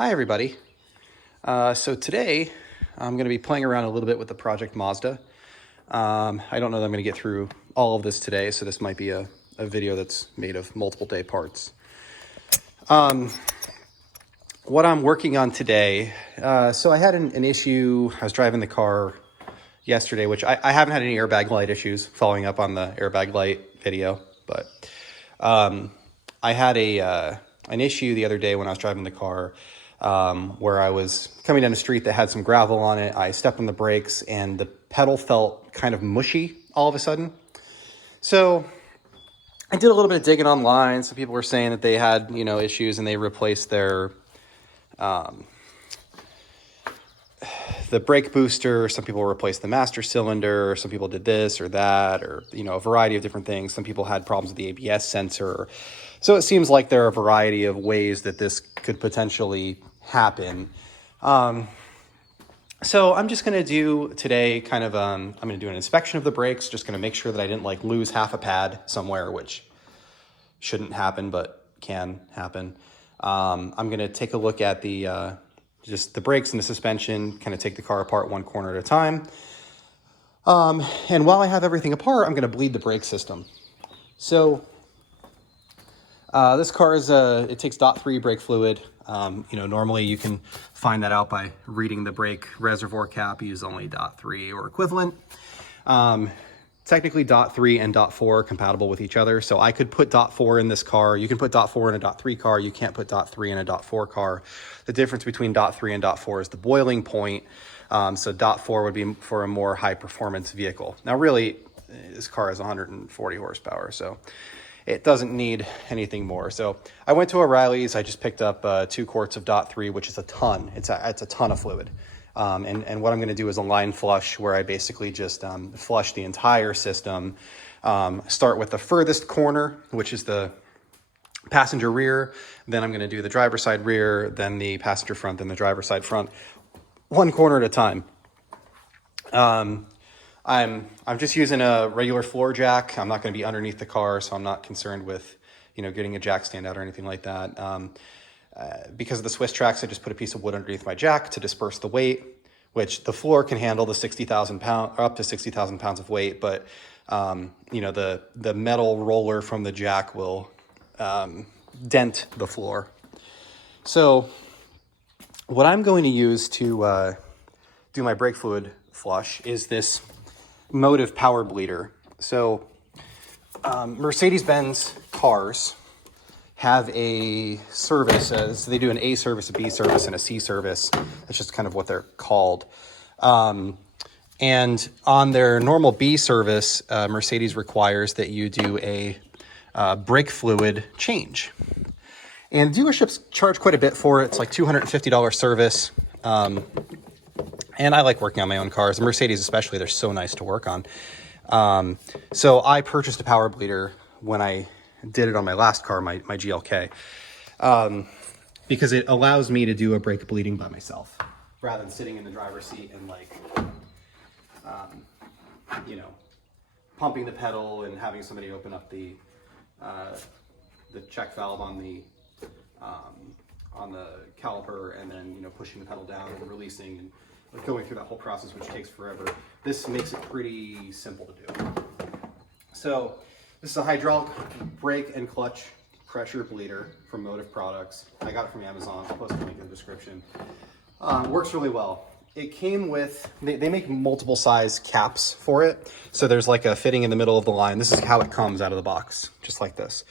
Hi everybody. So today I'm going to be playing around a little bit with the project Mazda. I don't know that I'm going to get through all of this today, so this might be a video that's made of multiple day parts. What I'm working on today, so I had an issue. I was driving the car yesterday, which I haven't had any airbag light issues, following up on the airbag light video, but I had an issue the other day when I was driving the car, where I was coming down a street that had some gravel on it. I stepped on the brakes and the pedal felt kind of mushy all of a sudden. So I did a little bit of digging online. Some people were saying that they had, issues and they replaced the brake booster. Some people replaced the master cylinder. Some people did this or that, or, a variety of different things. Some people had problems with the ABS sensor. So it seems like there are a variety of ways that this could potentially happen. So I'm just going to do today I'm going to do an inspection of the brakes, just going to make sure that I didn't lose half a pad somewhere, which shouldn't happen, but can happen. I'm going to take a look at just the brakes and the suspension, kind of take the car apart one corner at a time. And while I have everything apart, I'm going to bleed the brake system. So this car it takes .3 brake fluid. Normally you can find that out by reading the brake reservoir cap. Use only .3 or equivalent. Technically .3 and .4 are compatible with each other. So I could put .4 in this car. You can put .4 in a .3 car. You can't put .3 in a .4 car. The difference between .3 and .4 is the boiling point. So .4 would be for a more high performance vehicle. Now really, this car has 140 horsepower. So it doesn't need anything more. So I went to O'Reilly's. I just picked up 2 quarts of .3, which is a ton. It's a ton of fluid. And what I'm going to do is a line flush where I basically just flush the entire system. Start with the furthest corner, which is the passenger rear. Then I'm going to do the driver's side rear, then the passenger front, then the driver's side front, one corner at a time. I'm just using a regular floor jack. I'm not going to be underneath the car, so I'm not concerned with, getting a jack stand out or anything like that. Because of the Swiss tracks, I just put a piece of wood underneath my jack to disperse the weight, which the floor can handle the 60,000 pounds, or up to 60,000 pounds of weight. But, the metal roller from the jack will dent the floor. So what I'm going to use to do my brake fluid flush is this Motive power bleeder. So Mercedes-Benz cars have a service. So they do an A service, a B service, and a C service. That's just kind of what they're called. And on their normal B service, Mercedes requires that you do a brake fluid change. And dealerships charge quite a bit for it. It's like $250 service. And I like working on my own cars. Mercedes especially, they're so nice to work on. So I purchased a power bleeder when I did it on my last car, my GLK, because it allows me to do a brake bleeding by myself rather than sitting in the driver's seat and pumping the pedal and having somebody open up the check valve on the caliper and then, pushing the pedal down and releasing and going through that whole process, which takes forever. This makes it pretty simple to do. So this is a hydraulic brake and clutch pressure bleeder from Motive Products. I got it from Amazon. I'll post a link in the description. Works really well. It came with, they make multiple size caps for it. So there's like a fitting in the middle of the line. This is how it comes out of the box, just like this.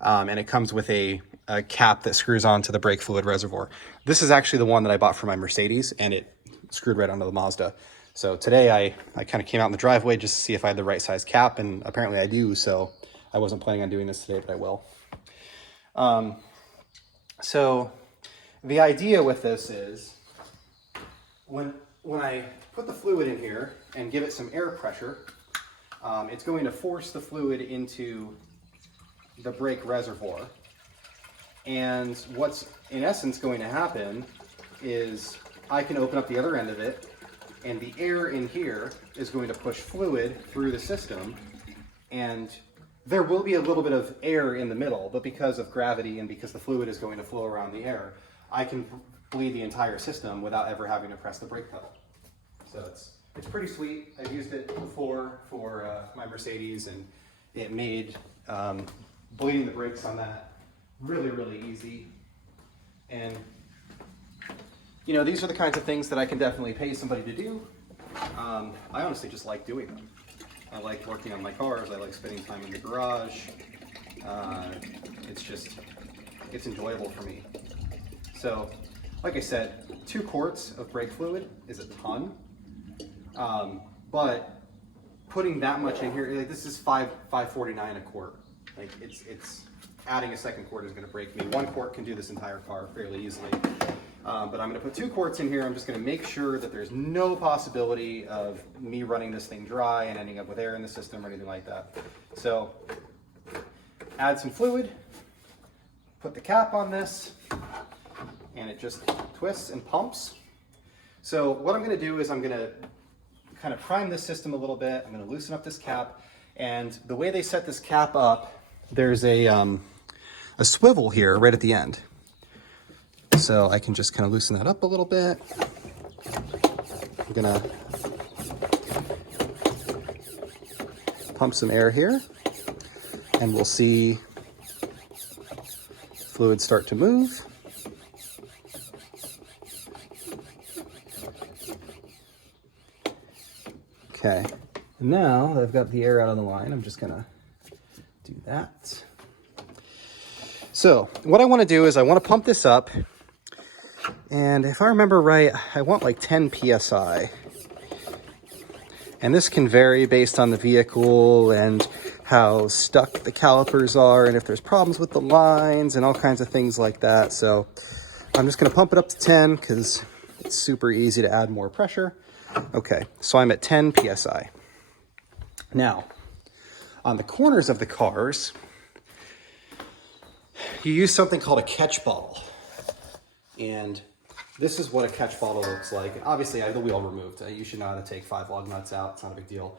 And it comes with a cap that screws onto the brake fluid reservoir. This is actually the one that I bought for my Mercedes, and it screwed right onto the Mazda. So today I kind of came out in the driveway just to see if I had the right size cap, and apparently I do. So I wasn't planning on doing this today, but I will. So the idea with this is when I put the fluid in here and give it some air pressure, it's going to force the fluid into the brake reservoir. And what's in essence going to happen is I can open up the other end of it, and the air in here is going to push fluid through the system, and there will be a little bit of air in the middle, but because of gravity and because the fluid is going to flow around the air, I can bleed the entire system without ever having to press the brake pedal. So it's pretty sweet. I've used it before for my Mercedes, and it made bleeding the brakes on that really, really easy. And you know, these are the kinds of things that I can definitely pay somebody to do. I honestly just like doing them. I like working on my cars. I like spending time in the garage. It's enjoyable for me. So, like I said, 2 quarts of brake fluid is a ton. But putting that much in here, like this is $5.49 a quart. Like it's adding a second quart is going to break me. 1 quart can do this entire car fairly easily. But I'm going to put 2 quarts in here. I'm just going to make sure that there's no possibility of me running this thing dry and ending up with air in the system or anything like that. So add some fluid, put the cap on this, and it just twists and pumps. So what I'm going to do is I'm going to kind of prime this system a little bit. I'm going to loosen up this cap, and the way they set this cap up, there's a swivel here right at the end. So I can just kind of loosen that up a little bit. I'm gonna pump some air here, and we'll see fluid start to move. Okay, now that I've got the air out on the line, I'm just gonna do that. So what I wanna do is I wanna pump this up, and if I remember right, I want like 10 PSI. And this can vary based on the vehicle and how stuck the calipers are, and if there's problems with the lines and all kinds of things like that. So I'm just gonna pump it up to 10 because it's super easy to add more pressure. Okay, so I'm at 10 PSI. Now, on the corners of the cars, you use something called a catch bottle. And this is what a catch bottle looks like. And obviously I have the wheel removed. You should know how to take 5 lug nuts out. It's not a big deal.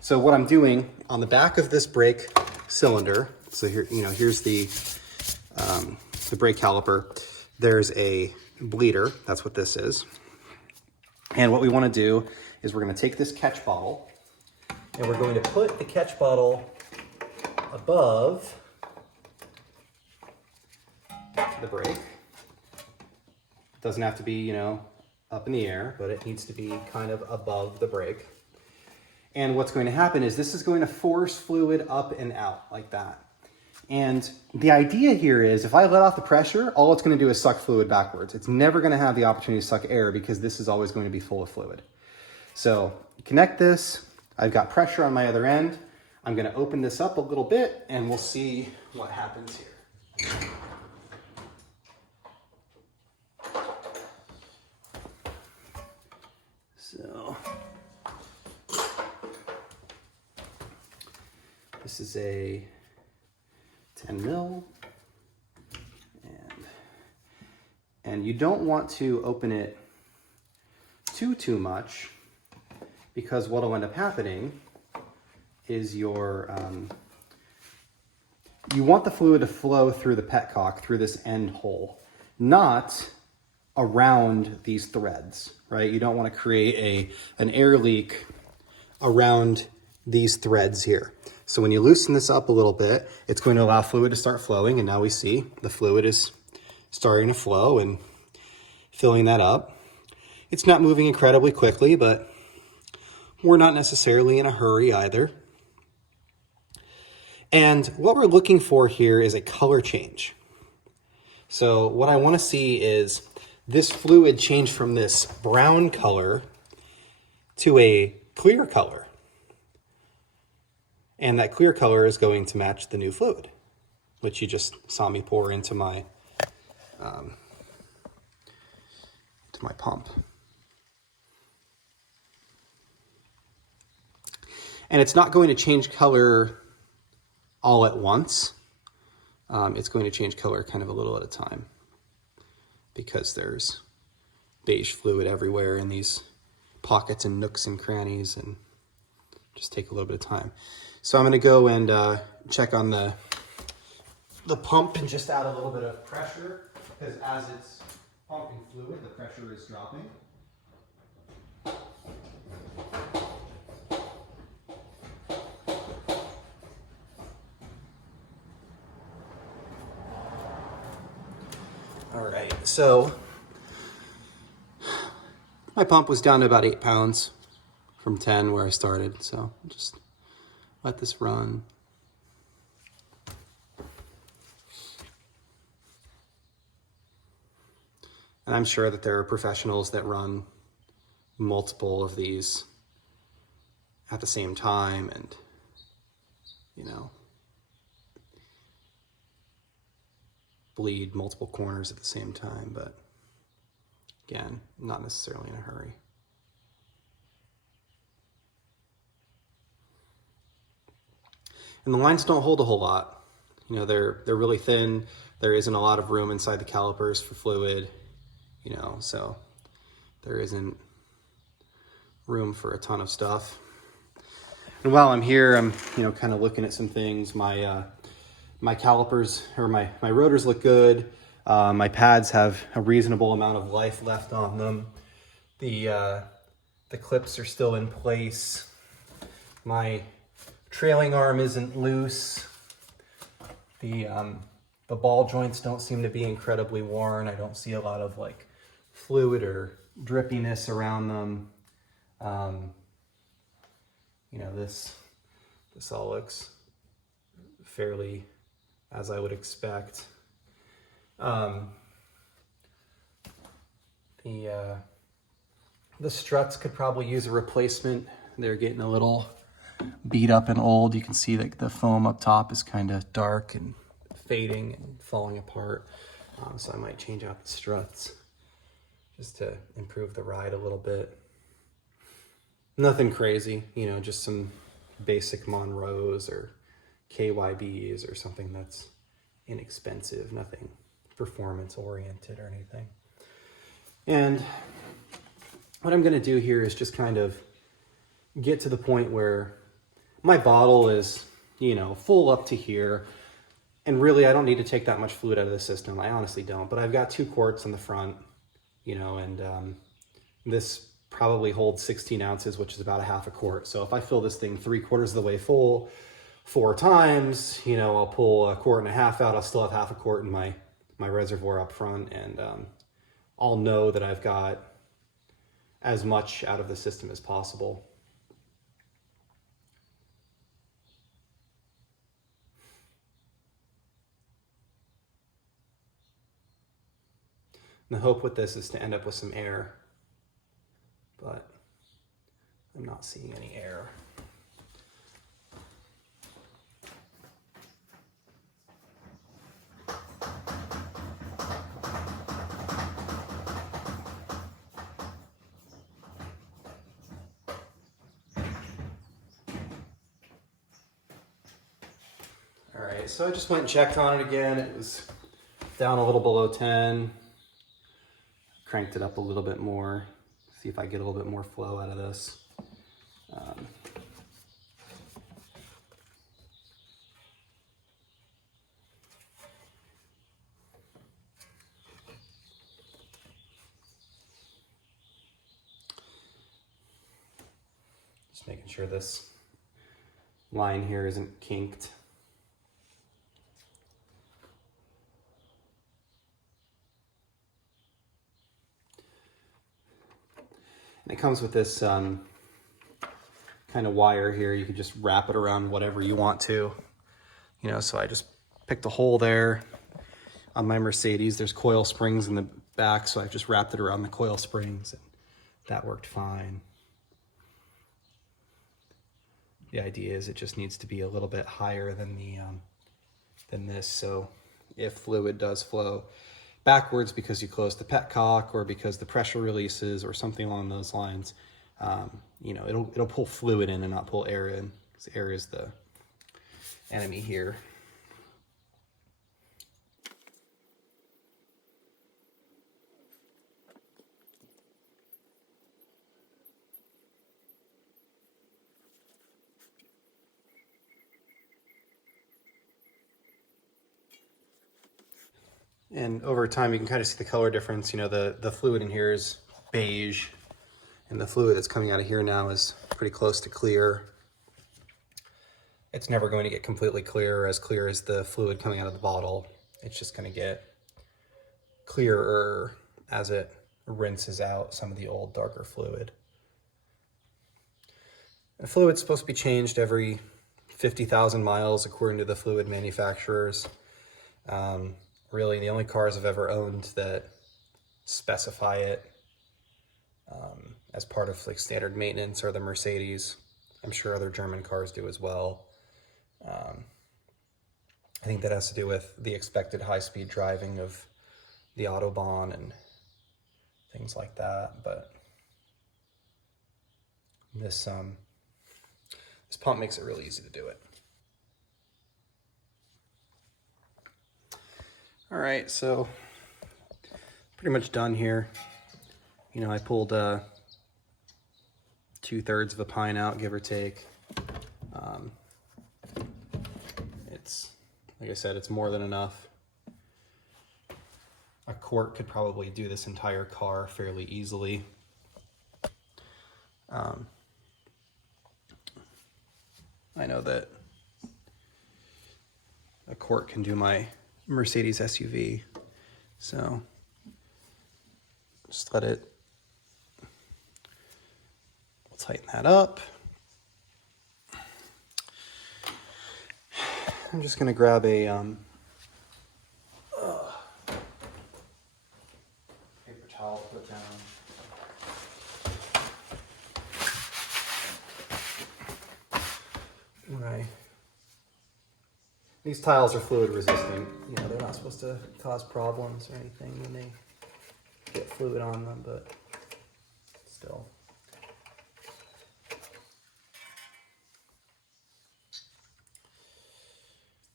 So what I'm doing on the back of this brake cylinder, so here, you know, here's the brake caliper. There's a bleeder. That's what this is. And what we want to do is we're going to take this catch bottle, and we're going to put the catch bottle above the brake. Doesn't have to be, you know, up in the air, but it needs to be kind of above the brake. And what's going to happen is this is going to force fluid up and out like that. And the idea here is if I let off the pressure, all it's going to do is suck fluid backwards. It's never going to have the opportunity to suck air because this is always going to be full of fluid. So connect this. I've got pressure on my other end. I'm going to open this up a little bit and we'll see what happens here. So this is a 10 mil, and you don't want to open it too much, because what will end up happening is you want the fluid to flow through the petcock, through this end hole, not around these threads, right? You don't want to create an air leak around these threads here. So when you loosen this up a little bit, it's going to allow fluid to start flowing, and now we see the fluid is starting to flow and filling that up. It's not moving incredibly quickly, but we're not necessarily in a hurry either. And what we're looking for here is a color change. So what I want to see is this fluid change from this brown color to a clear color. And that clear color is going to match the new fluid, which you just saw me pour into my pump. And it's not going to change color all at once. It's going to change color kind of a little at a time, because there's beige fluid everywhere in these pockets and nooks and crannies, and just take a little bit of time. So I'm going to go and check on the pump and just add a little bit of pressure, because as it's pumping fluid, the pressure is dropping. All right, so my pump was down to about 8 pounds from 10 where I started, so just let this run. And I'm sure that there are professionals that run multiple of these at the same time and, you know, bleed multiple corners at the same time, but again, not necessarily in a hurry. And the lines don't hold a whole lot. You know, they're really thin. There isn't a lot of room inside the calipers for fluid, you know, so there isn't room for a ton of stuff. And while I'm here, I'm, you know, kind of looking at some things. My calipers, or my rotors look good. My pads have a reasonable amount of life left on them. The clips are still in place. My trailing arm isn't loose. The ball joints don't seem to be incredibly worn. I don't see a lot of like fluid or drippiness around them. You know, this all looks fairly as I would expect. The struts could probably use a replacement. They're getting a little beat up and old. You can see that the foam up top is kind of dark and fading and falling apart. So I might change out the struts just to improve the ride a little bit. Nothing crazy, you know, just some basic Monroes or KYBs or something that's inexpensive, nothing performance oriented or anything. And what I'm going to do here is just kind of get to the point where my bottle is, you know, full up to here. And really, I don't need to take that much fluid out of the system. I honestly don't. But I've got 2 quarts in the front, you know, and this probably holds 16 ounces, which is about a half a quart. So if I fill this thing 3/4 of the way full 4 times, you know, I'll pull a quart and a half out. I'll still have half a quart in my reservoir up front. And I'll know that I've got as much out of the system as possible. And the hope with this is to end up with some air, but I'm not seeing any air. All right, so I just went and checked on it again. It was down a little below 10. Cranked it up a little bit more. See if I get a little bit more flow out of this. Just making sure this line here isn't kinked. And it comes with this kind of wire here. You can just wrap it around whatever you want to. You know, so I just picked a hole there. On my Mercedes, there's coil springs in the back, so I just wrapped it around the coil springs, and that worked fine. The idea is it just needs to be a little bit higher than than this, so if fluid does flow backwards because you close the petcock or because the pressure releases or something along those lines, you know, it'll pull fluid in and not pull air in, because air is the enemy here. And over time, you can kind of see the color difference. You know, the fluid in here is beige, and the fluid that's coming out of here now is pretty close to clear. It's never going to get completely clear as the fluid coming out of the bottle. It's just going to get clearer as it rinses out some of the old darker fluid. The fluid's supposed to be changed every 50,000 miles according to the fluid manufacturers. Really, the only cars I've ever owned that specify it as part of like standard maintenance are the Mercedes. I'm sure other German cars do as well. I think that has to do with the expected high-speed driving of the Autobahn and things like that. But this pump makes it really easy to do it. All right, so pretty much done here. You know, I pulled 2/3 of a pint out, give or take. It's, like I said, it's more than enough. A quart could probably do this entire car fairly easily. I know that a quart can do my Mercedes SUV, so just we'll tighten that up. I'm just gonna grab a paper towel to put down. Right. These tiles are fluid resistant. You know, they're not supposed to cause problems or anything when they get fluid on them, but still.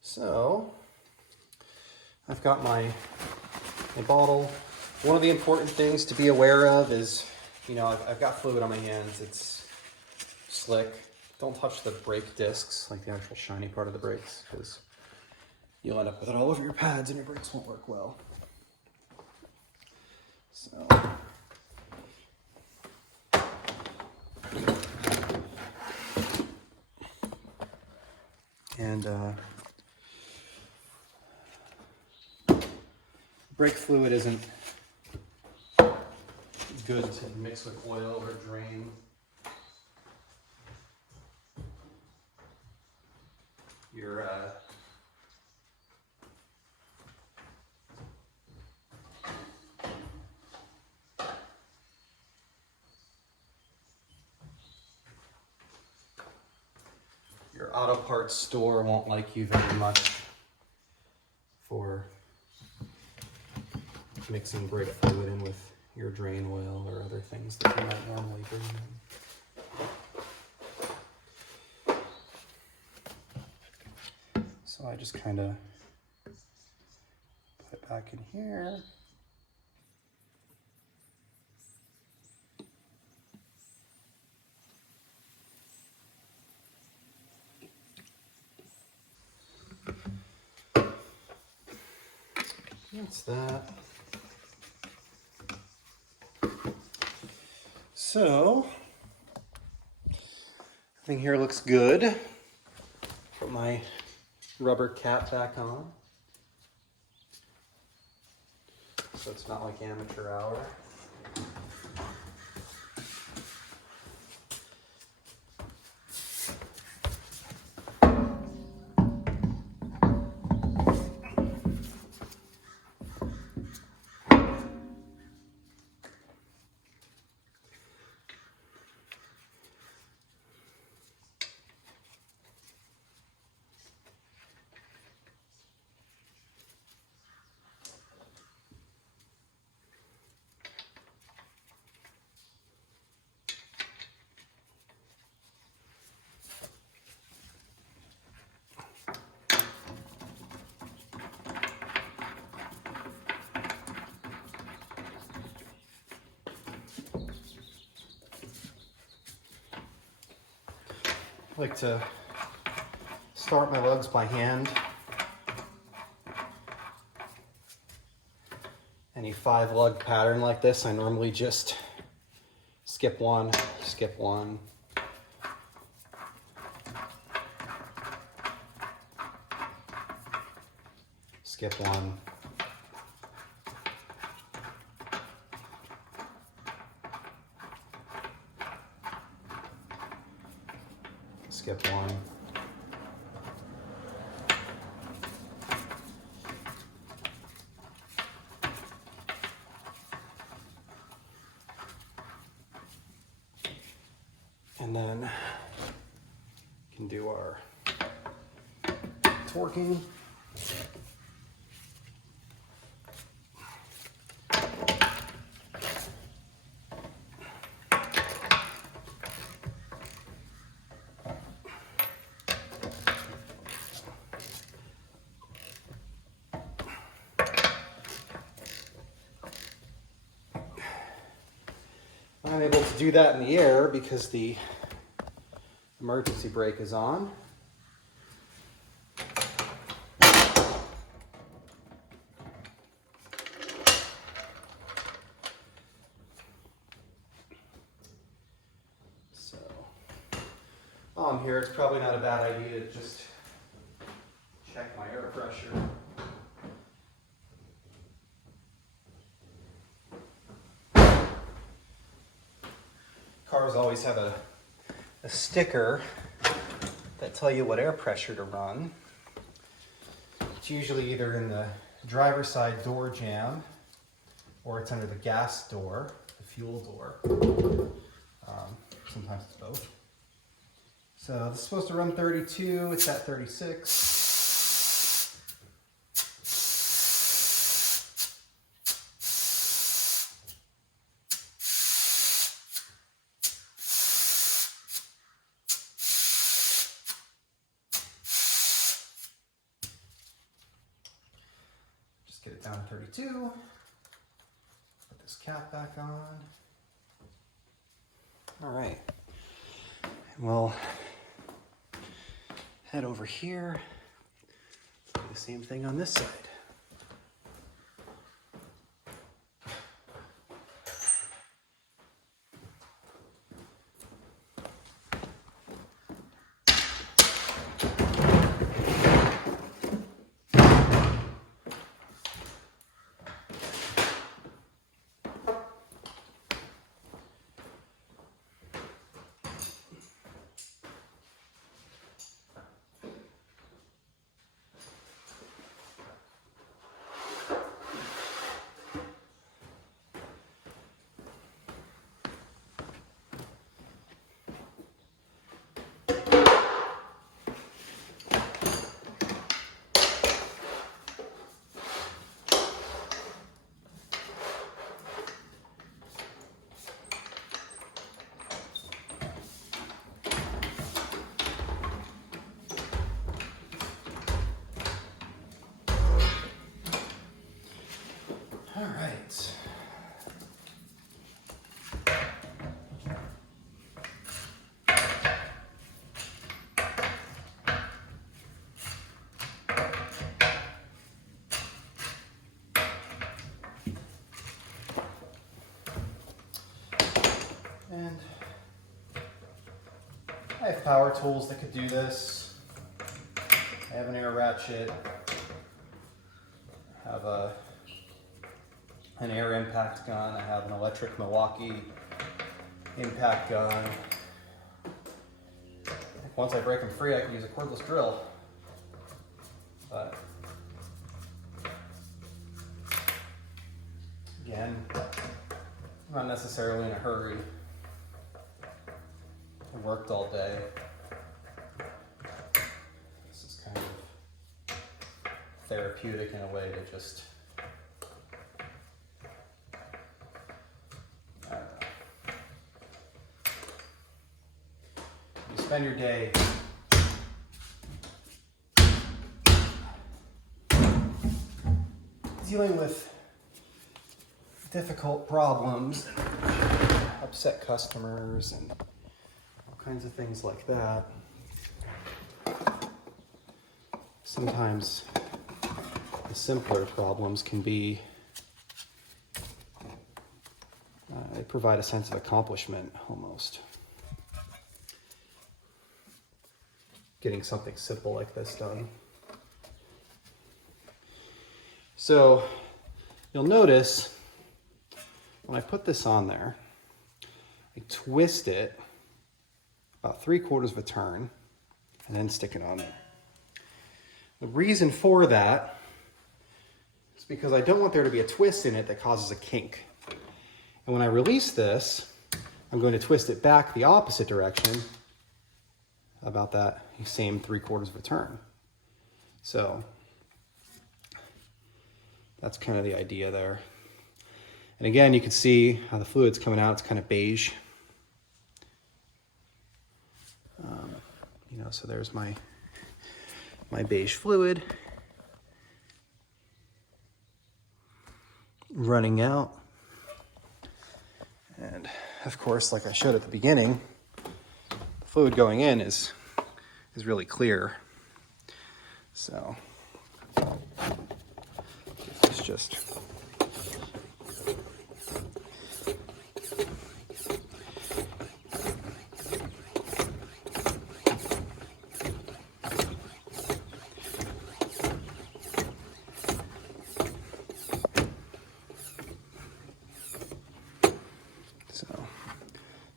So, I've got my bottle. One of the important things to be aware of is, you know, I've got fluid on my hands. It's slick. Don't touch the brake discs, like the actual shiny part of the brakes, because you'll end up with it all over your pads and your brakes won't work well. So, and brake fluid isn't good to mix with oil or drain. Your auto parts store won't like you very much for mixing brake fluid in with your drain oil or other things that you might normally bring in. So I just kind of put it back in here. That's that. So, everything here looks good. Put my rubber cap back on, so it's not like amateur hour. I like to start my lugs by hand. any 5-lug pattern like this, I normally just skip one, skip one. Skip one. Skip one. And then we can do our torquing. I'm able to do that in the air because the emergency brake is on. So while I'm here, it's probably not a bad idea to just check my air pressure. Cars always have a sticker that tell you what air pressure to run. It's usually either in the driver's side door jamb or it's under the gas door, the fuel door. Sometimes it's both. So this is supposed to run 32, it's at 36. Get it down to 32. Put this cap back on. All right. And we'll head over here. Do the same thing on this side. All right. And I have power tools that could do this. I have an air ratchet. I have an air impact gun. I have an electric Milwaukee impact gun. Once I break them free, I can use a cordless drill. But again, I'm not necessarily in a hurry. I worked all day. This is kind of therapeutic in a way to just, I don't know. You spend your day dealing with difficult problems, upset customers, and all kinds of things like that. Sometimes the simpler problems can be provide a sense of accomplishment almost. Getting something simple like this done. So you'll notice when I put this on there, I twist it about 3/4 of a turn and then stick it on there. The reason for that is because I don't want there to be a twist in it that causes a kink. And when I release this, I'm going to twist it back the opposite direction about that same 3/4 of a turn. So that's kind of the idea there. And again, you can see how the fluid's coming out. It's kind of beige. You know, so there's my beige fluid running out. And of course, like I showed at the beginning, the fluid going in is really clear. So it's just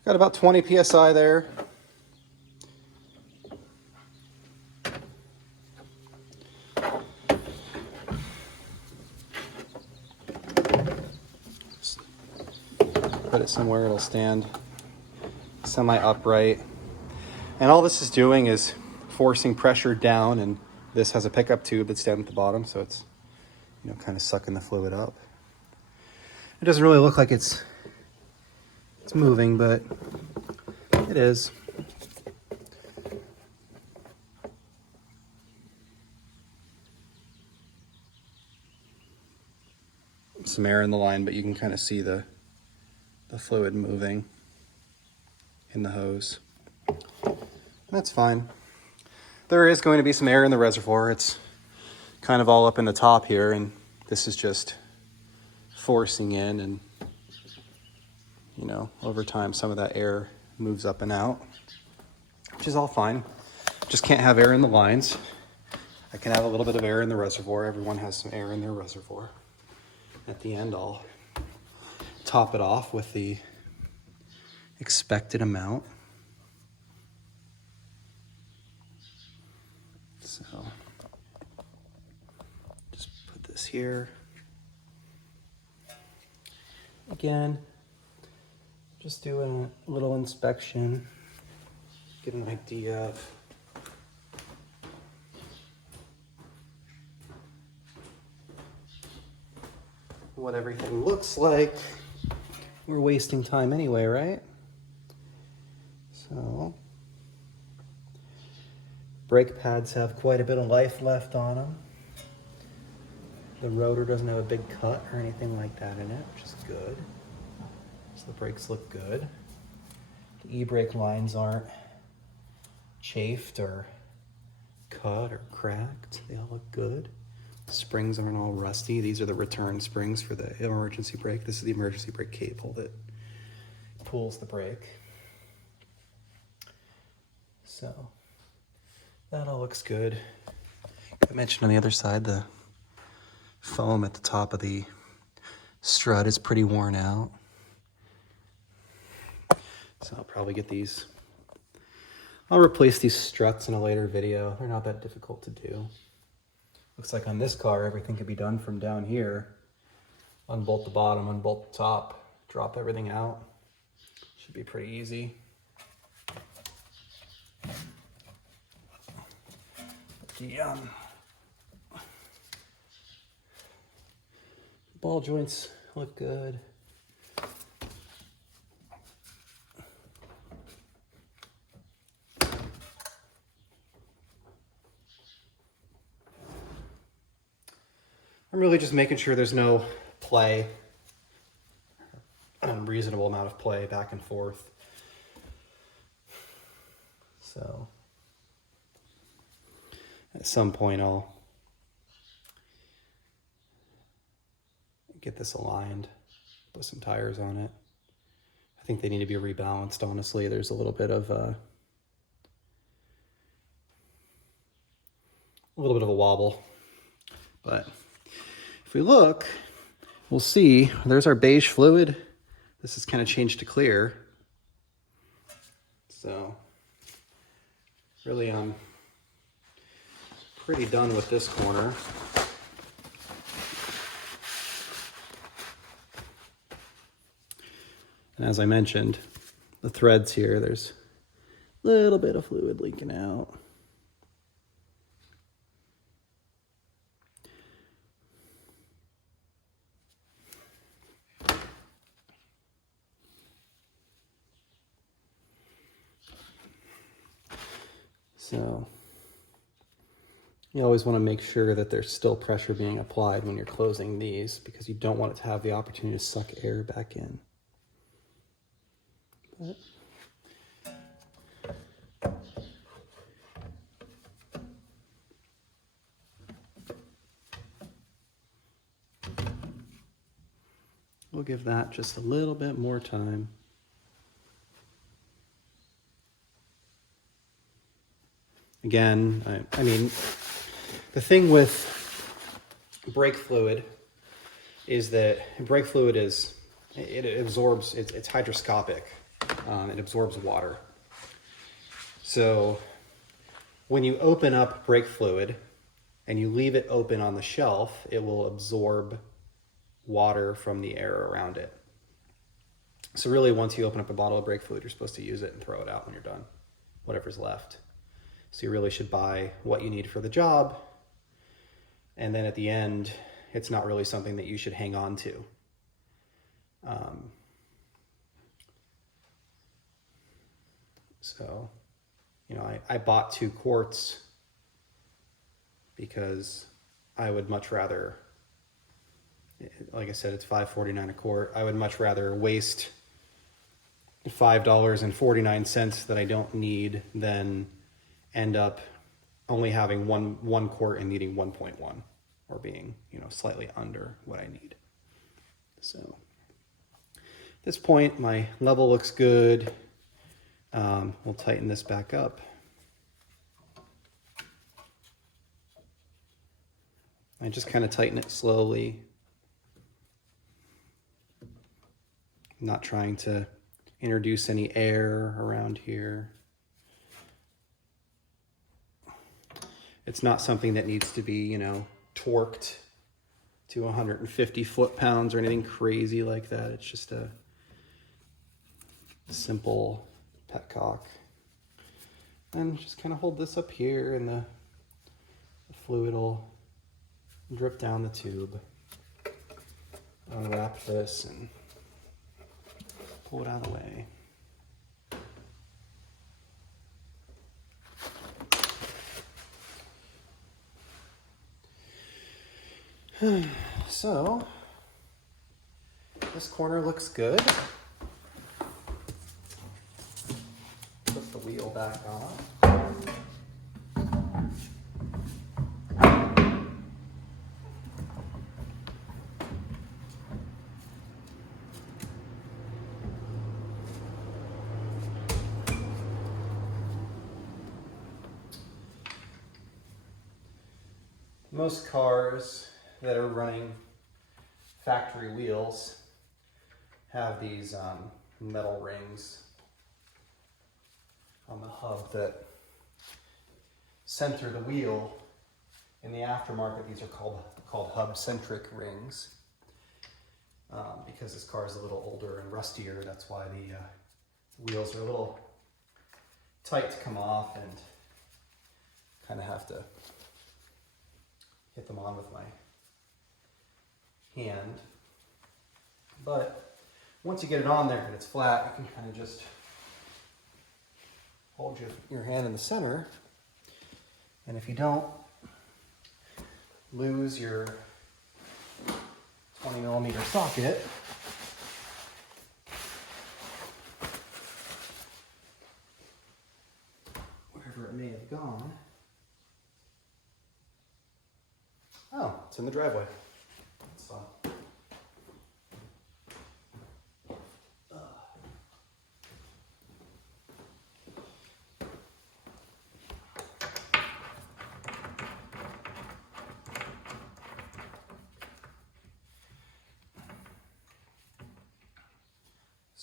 got about 20 psi there. Just put it somewhere it'll stand semi-upright. And all this is doing is forcing pressure down, and this has a pickup tube that's down at the bottom, so it's, you know, kind of sucking the fluid up. It doesn't really look like it's moving, but it is. Some air in the line, but you can kind of see the fluid moving in the hose. That's fine. There is going to be some air in the reservoir. It's kind of all up in the top here, and this is just forcing in, and you know, over time, some of that air moves up and out, which is all fine. Just can't have air in the lines. I can have a little bit of air in the reservoir. Everyone has some air in their reservoir. At the end, I'll top it off with the expected amount. So, just put this here. Again, just doing a little inspection, get an idea of what everything looks like. We're wasting time anyway, right? So, brake pads have quite a bit of life left on them. The rotor doesn't have a big cut or anything like that in it, which is good. So the brakes look good. The e-brake lines aren't chafed or cut or cracked. They all look good. The springs aren't all rusty. These are the return springs for the emergency brake. This is the emergency brake cable that pulls the brake. So that all looks good. I mentioned on the other side, the foam at the top of the strut is pretty worn out. So I'll probably get these. I'll replace these struts in a later video. They're not that difficult to do. Looks like on this car, everything could be done from down here. Unbolt the bottom, unbolt the top, drop everything out. Should be pretty easy. The ball joints look good. I'm really just making sure there's no play, an unreasonable amount of play back and forth. So at some point I'll get this aligned, put some tires on it, think they need to be rebalanced, honestly. There's a little bit of a wobble. But if we look, we'll see there's our beige fluid. This is kind of changed to clear. So really I'm pretty done with this corner. And as I mentioned, the threads here, there's a little bit of fluid leaking out. So you always want to make sure that there's still pressure being applied when you're closing these, because you don't want it to have the opportunity to suck air back in. But we'll give that just a little bit more time. Again, I mean, the thing with brake fluid is that brake fluid is, it absorbs, it's hydroscopic. It absorbs water. So when you open up brake fluid and you leave it open on the shelf, it will absorb water from the air around it. So really, once you open up a bottle of brake fluid, you're supposed to use it and throw it out when you're done, whatever's left. So you really should buy what you need for the job. And then at the end, it's not really something that you should hang on to. So, you know, I bought 2 quarts because I would much rather, like I said, it's $5.49 a quart. I would much rather waste $5.49 that I don't need than end up only having one quart and needing 1.1, or being, you know, slightly under what I need. So at this point, my level looks good. We'll tighten this back up. I just kind of tighten it slowly. I'm not trying to introduce any air around here. It's not something that needs to be, you know, torqued to 150 foot-pounds or anything crazy like that. It's just a simple petcock. And just kind of hold this up here, and the fluid will drip down the tube. Unwrap this and pull it out of the way. So this corner looks good. Put the wheel back on. Most cars that are running factory wheels have these metal rings on the hub that center the wheel. In the aftermarket, these are called hub-centric rings. Because this car is a little older and rustier, that's why the wheels are a little tight to come off, and kind of have to hit them on with my hand. But once you get it on there and it's flat, you can kind of just hold your hand in the center, and if you don't lose your 20mm socket, wherever it may have gone. Oh, it's in the driveway. That's fun.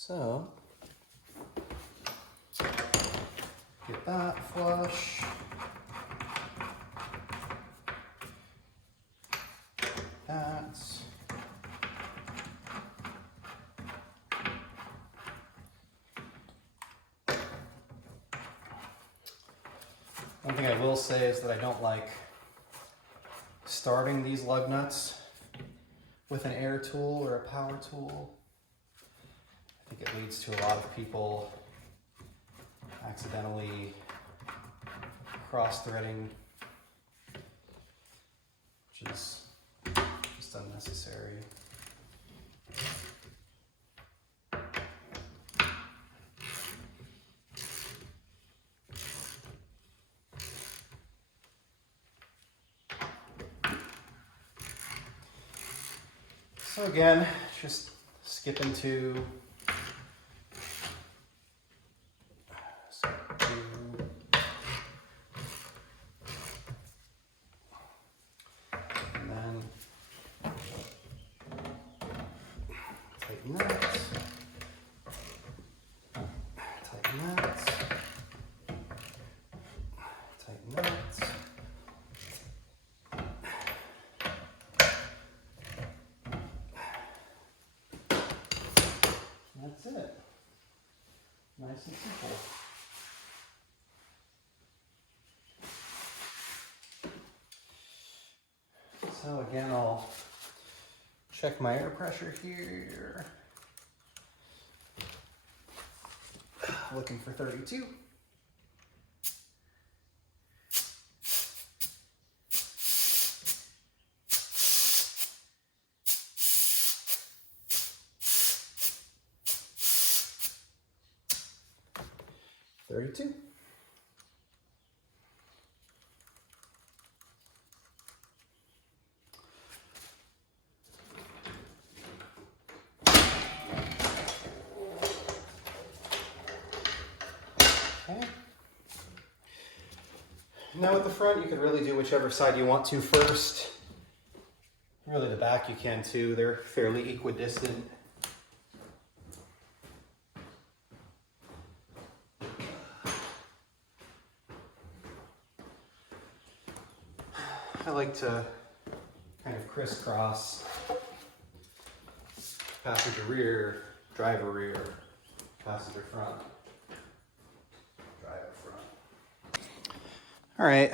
So, get that flush. That. One thing I will say is that I don't like starting these lug nuts with an air tool or a power tool. I think it leads to a lot of people accidentally cross-threading, which is just unnecessary. So again, just skipping to and then tighten that, tighten that, tighten that. That's it. Nice and simple. So again, I'll check my air pressure here. Looking for 32. Okay. Now at the front, you can really do whichever side you want to first. Really the back you can too, they're fairly equidistant. I like to kind of crisscross passenger rear, driver rear, passenger front, driver front. All right,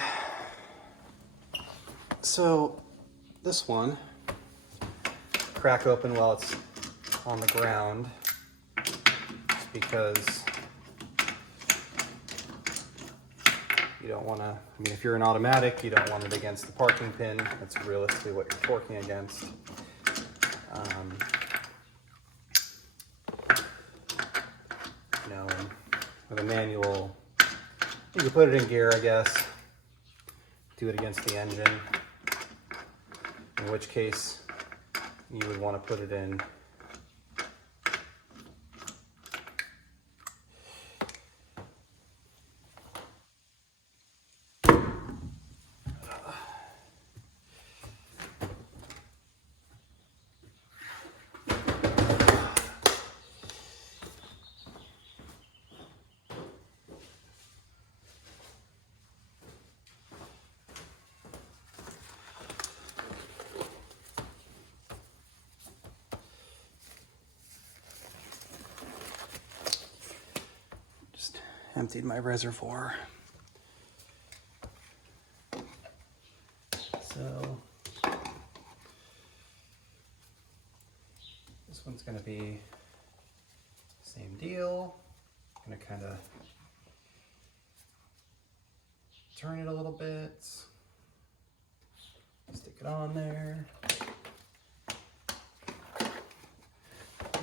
so this one, crack open while it's on the ground because you don't want to, I mean, if you're an automatic, you don't want it against the parking pin. That's realistically what you're torquing against. You know, with a manual, you can put it in gear, I guess. Do it against the engine. In which case, you would want to put it in emptied my reservoir. So this one's going to be same deal. I'm going to kind of turn it a little bit, stick it on there.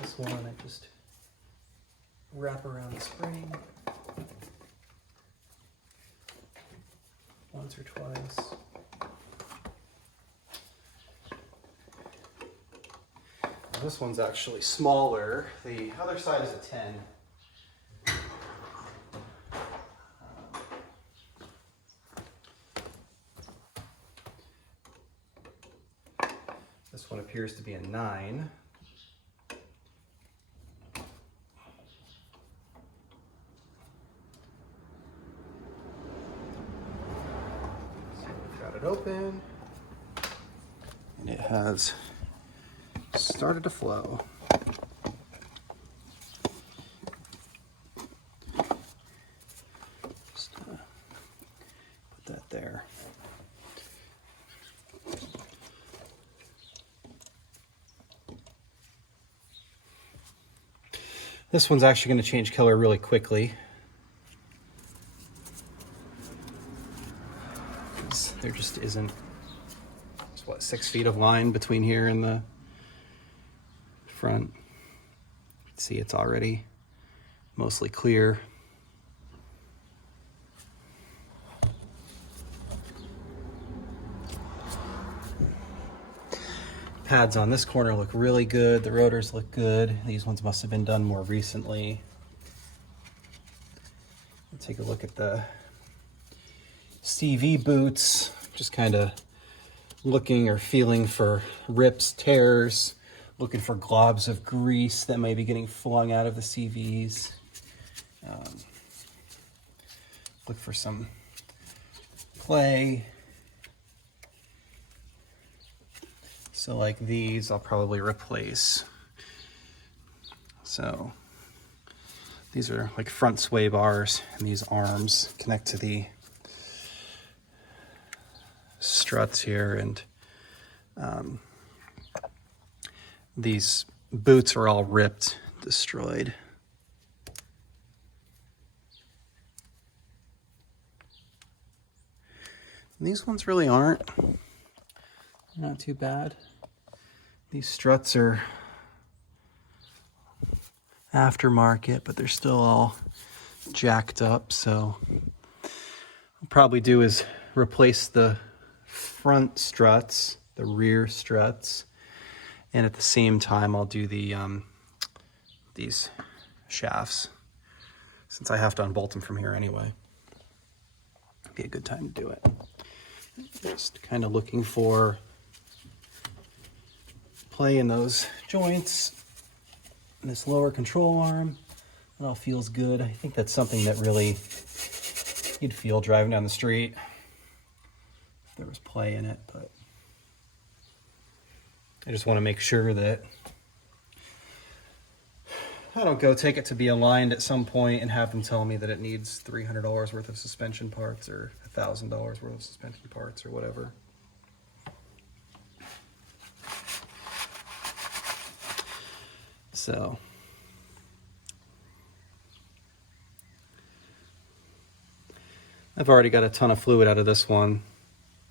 This one I just wrap around the spring once or twice. This one's actually smaller. The other side is a 10. This one appears to be a 9. open, and it has started to flow. Just put that there. This one's actually going to change color really quickly. There just isn't, what, 6 feet of line between here and the front. See, it's already mostly clear. Pads on this corner look really good. The rotors look good. These ones must have been done more recently. Let's take a look at the CV boots. Just kind of looking or feeling for rips, tears, looking for globs of grease that may be getting flung out of the CVs. Look for some play. So like these, I'll probably replace. So these are like front sway bars, and these arms connect to the struts here, and these boots are all ripped, destroyed. And these ones really aren't. They're not too bad. These struts are aftermarket, but they're still all jacked up, so what I'll probably do is replace the front struts, the rear struts, and at the same time I'll do the these shafts, since I have to unbolt them from here anyway. It'd be a good time to do it. Just kind of looking for play in those joints, and this lower control arm. It all feels good. I think that's something that really you'd feel driving down the street if there was play in it, but I just want to make sure that I don't go take it to be aligned at some point and have them tell me that it needs $300 worth of suspension parts or $1,000 worth of suspension parts or whatever. So I've already got a ton of fluid out of this one,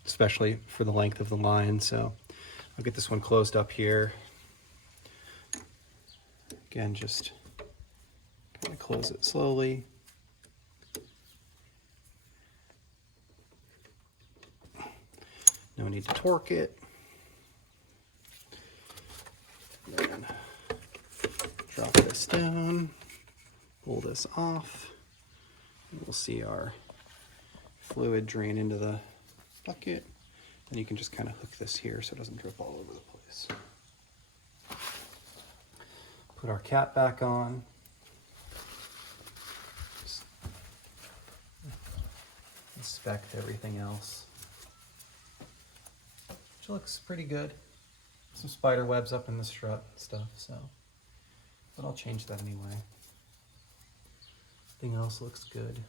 especially for the length of the line. So I'll get this one closed up here. Again, just kind of close it slowly. No need to torque it. Then drop this down, pull this off, and we'll see our fluid drain into the bucket. And you can just kind of hook this here so it doesn't drip all over the place. Put our cap back on. Just inspect everything else, which looks pretty good. Some spider webs up in the strut and stuff, so, but I'll change that anyway. Everything else looks good.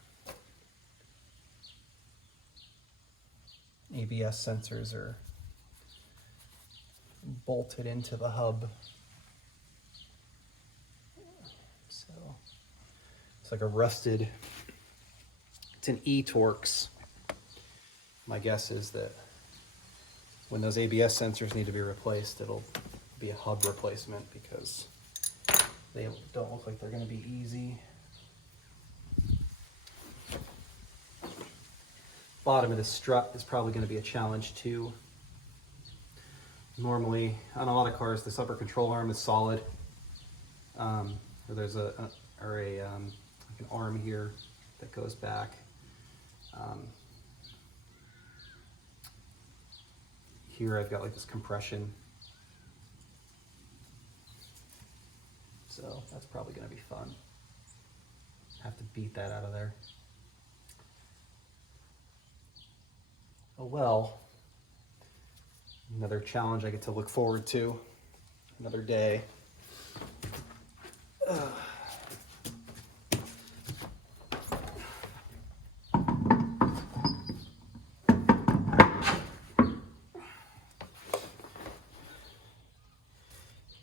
ABS sensors are bolted into the hub. So it's like a rusted, it's an E-Torx. My guess is that when those ABS sensors need to be replaced, it'll be a hub replacement because they don't look like they're going to be easy. Bottom of the strut is probably going to be a challenge too. Normally, on a lot of cars, this upper control arm is solid. Or there's like an arm here that goes back. Here I've got like this compression. So that's probably going to be fun. Have to beat that out of there. Oh well, Another challenge I get to look forward to. Another day.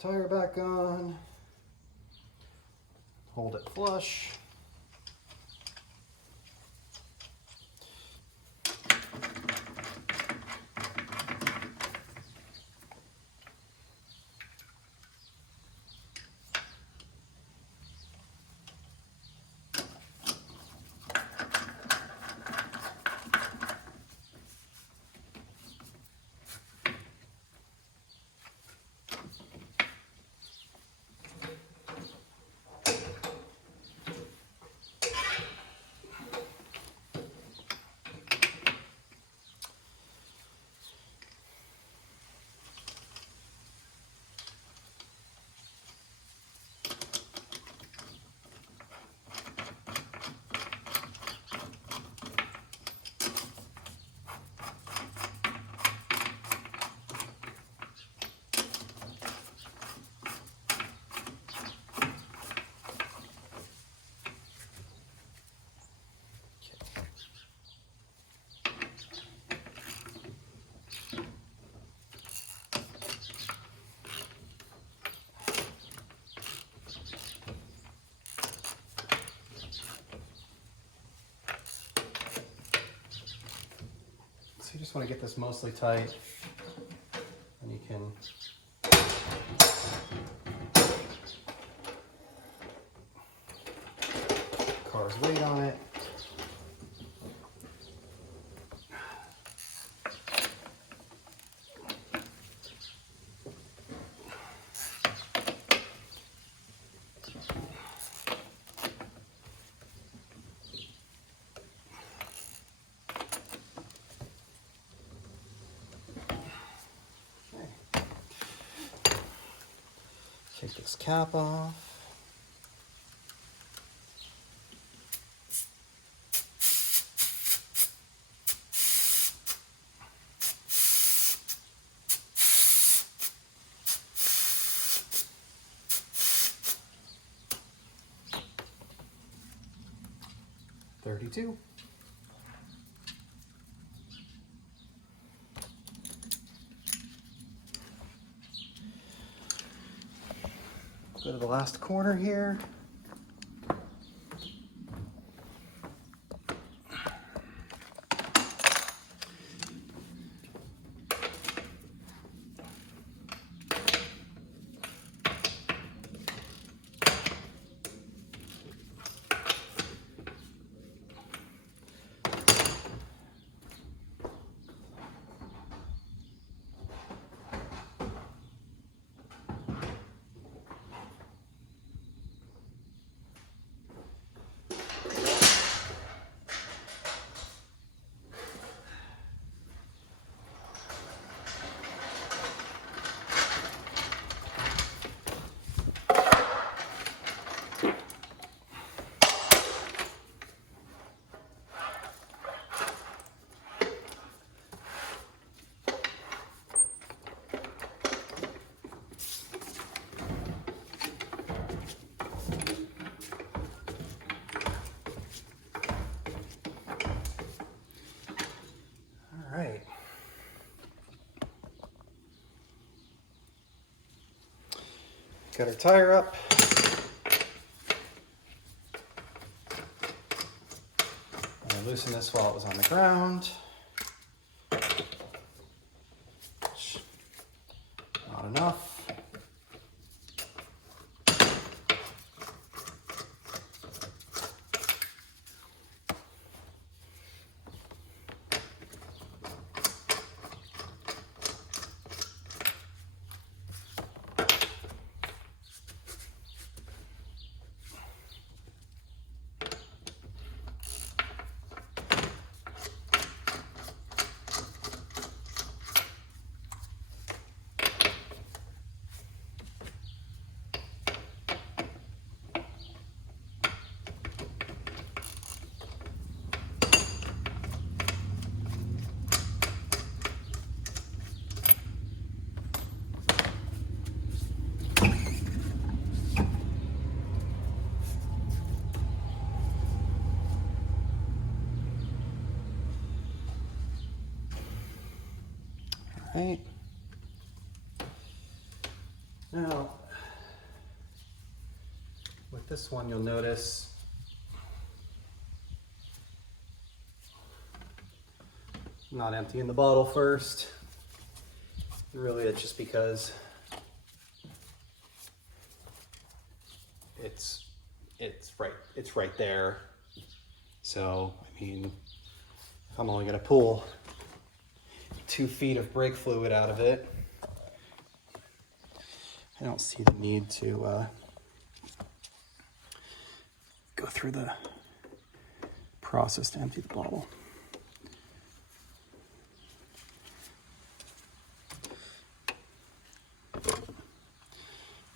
Tire back on. Hold it flush. So you just want to get this mostly tight, and you can car's weight on it. Take this cap off. $32. Go to the last corner here. Right. Got our tire up. I loosened this while it was on the ground. Not enough. right? Now, with this one, you'll notice I'm not emptying the bottle first. Really, it's just because it's right there. So, I mean, if I'm only gonna pull 2 feet of brake fluid out of it, I don't see the need to go through the process to empty the bottle.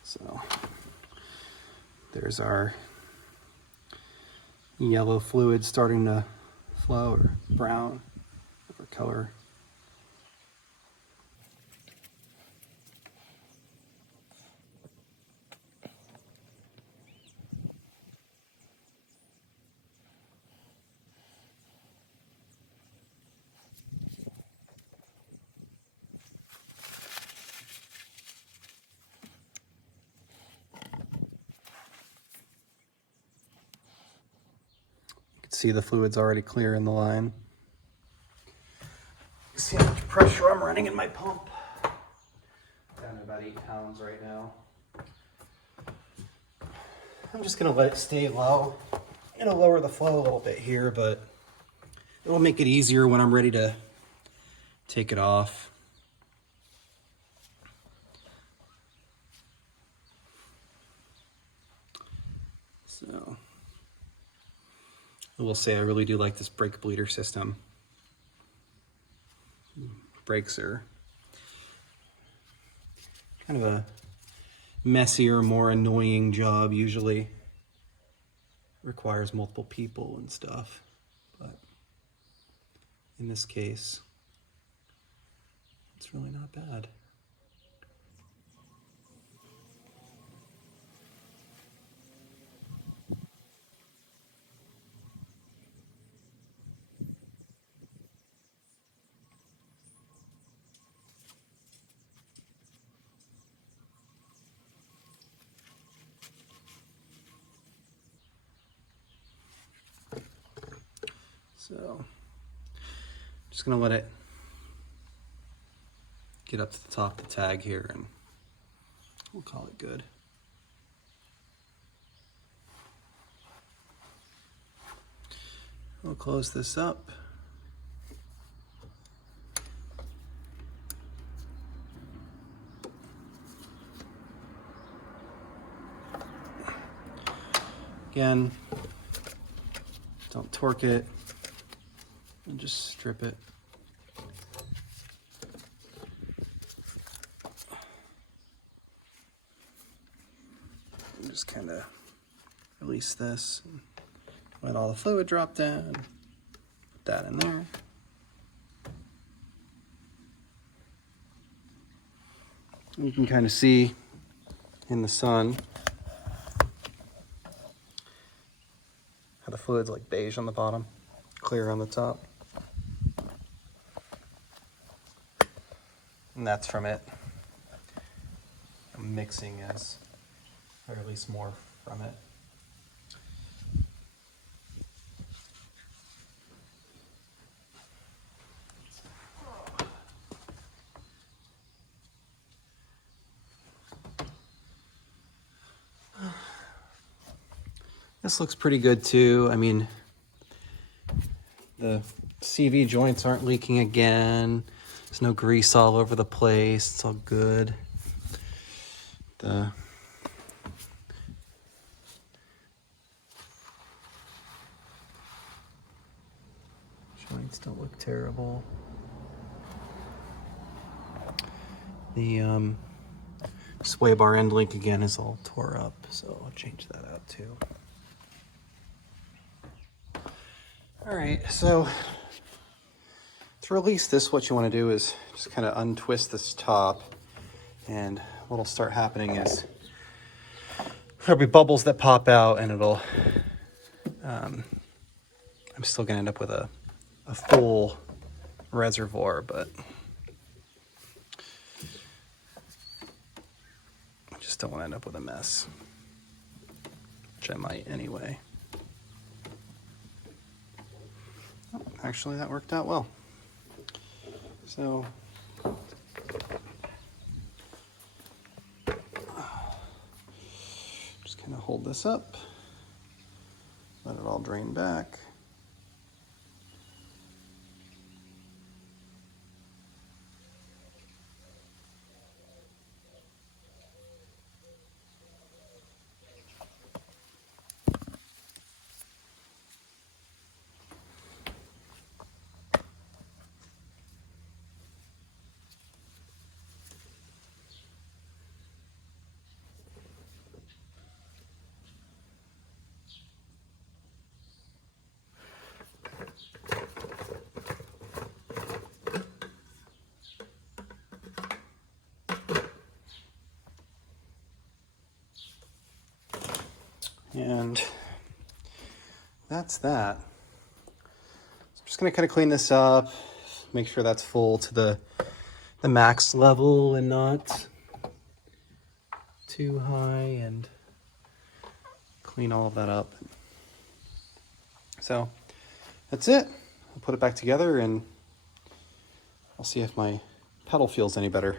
So there's our yellow fluid starting to flow, or brown, or color. See, the fluid's already clear in the line. You see how much pressure I'm running in my pump. Down to about 8 pounds right now. I'm just gonna let it stay low. I'm gonna lower the flow a little bit here, but it'll make it easier when I'm ready to take it off. So, I will say I really do like this brake bleeder system. Brakes are kind of a messier, more annoying job usually. Requires multiple people and stuff, but in this case, it's really not bad. So, just gonna let it get up to the top of the tag here and we'll call it good. We'll close this up. Again, don't torque it, and just strip it. And just kind of release this, and let all the fluid drop down, put that in there. You can kind of see in the sun how the fluid's like beige on the bottom, clear on the top. And that's from it mixing as, or at least more from it. This looks pretty good too. I mean, the CV joints aren't leaking again. There's no grease all over the place. It's all good. The joints don't look terrible. The sway bar end link again is all tore up, so I'll change that out too. All right, so to release this, what you want to do is just kind of untwist this top, and what'll start happening is there'll be bubbles that pop out, and it'll, I'm still gonna end up with a full reservoir, but don't want to end up with a mess, which I might anyway. Oh, actually, that worked out well. So just kind of hold this up, let it all drain back. And that's that. So I'm just gonna kind of clean this up, make sure that's full to the max level and not too high, and clean all of that up. So that's it. I'll put it back together and I'll see if my pedal feels any better.